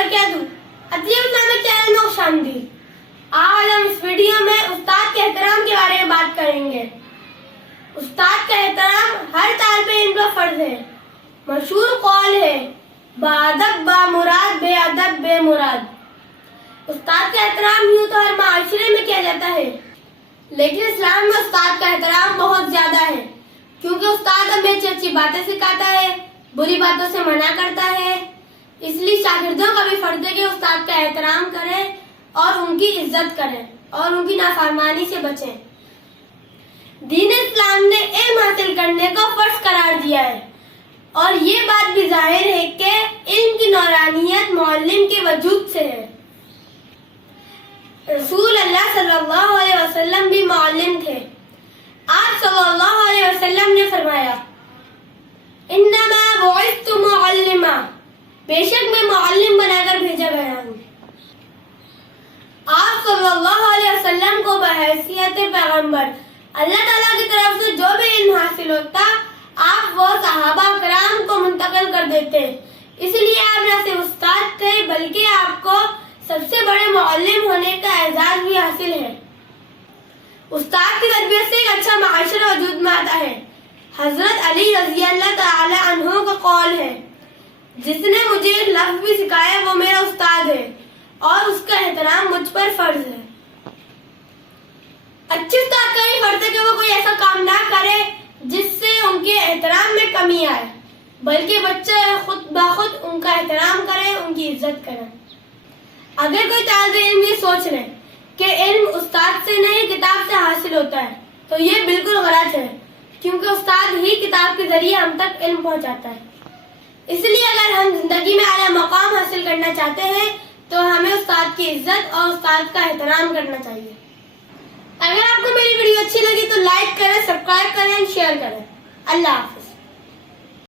वबरकातुहू। अतीब Islamic channel में खुशामदीद। आज हम इस वीडियो में उस्ताद के एहतराम के बारे में बात करेंगे। उस्ताद का एहतराम हर तालिब इल्म का फर्ज है। मशहूर कौल है, बाअदब बामुराद, बेअदब बेमुराद। उस्ताद का एहतराम यूं तो हर माशरे में किया जाता है, लेकिन इस्लाम में उस्ताद का एहतराम बहुत ज्यादा है, क्योंकि उस्ताद हमें अच्छी अच्छी बातें सिखाता है, बुरी बातों से मना करता है। इसलिए शागिर्दों का भी फर्ज है कि उस्ताद का एहतराम करें और उनकी इज्जत करें और उनकी नाफरमानी से बचें। दीन इस्लाम ने इल्म हासिल करने को फर्ज करार दिया है, और ये बात भी जाहिर है कि इल्म की नौरानियत मुअल्लिम के वजूद से है। रसूल अल्लाह सल्लल्लाहु अलैहि वसल्लम भी मुअल्लिम थे। आप सल्लल्लाहु अलैहि वसल्लम ने फरमाया, इन्नमा बुइस्तु मुअल्लिमा, बेशक मैं मुअल्लिम बनाकर भेजा गया हूँ। आप सल्लल्लाहु अलैहि वसल्लम को बहैसियत पैगंबर अल्लाह ताला की तरफ से जो भी इल्म हासिल होता, आप वो सहाबा कराम को मुंतकिल कर देते। इसलिए आप न सिर्फ उस्ताद थे, बल्कि आपको सबसे बड़े मुअल्लिम होने का एजाज भी हासिल है। उस्ताद की तरबियत से एक अच्छा माशरा वजूद में आता है। हजरत अली रज़ी अल्लाह तआला अन्हु का कौल है, जिसने मुझे एक लफ्ज भी सिखाया वो मेरा उस्ताद है और उसका एहतराम मुझ पर फर्ज है। अच्छे उस्ताद का ये फर्ज है कि वो कोई ऐसा काम ना करे जिससे उनके एहतराम में कमी आए, बल्कि बच्चे खुद बखुद उनका एहतराम करें, उनकी इज्जत करें। अगर कोई तालिब इल्म ये सोच ले कि इल्म उस्ताद से नहीं किताब से हासिल होता है, तो ये बिल्कुल गलत है, क्योंकि उस्ताद ही किताब के जरिए हम तक इल्म पहुंचाता है। इसलिए अगर हम जिंदगी में आला मकाम हासिल करना चाहते हैं, तो हमें उस्ताद की इज्जत और उस्ताद का एहतराम करना चाहिए। अगर आपको मेरी वीडियो अच्छी लगी तो लाइक करें, सब्सक्राइब करें, शेयर करें। अल्लाह हाफ़िज़।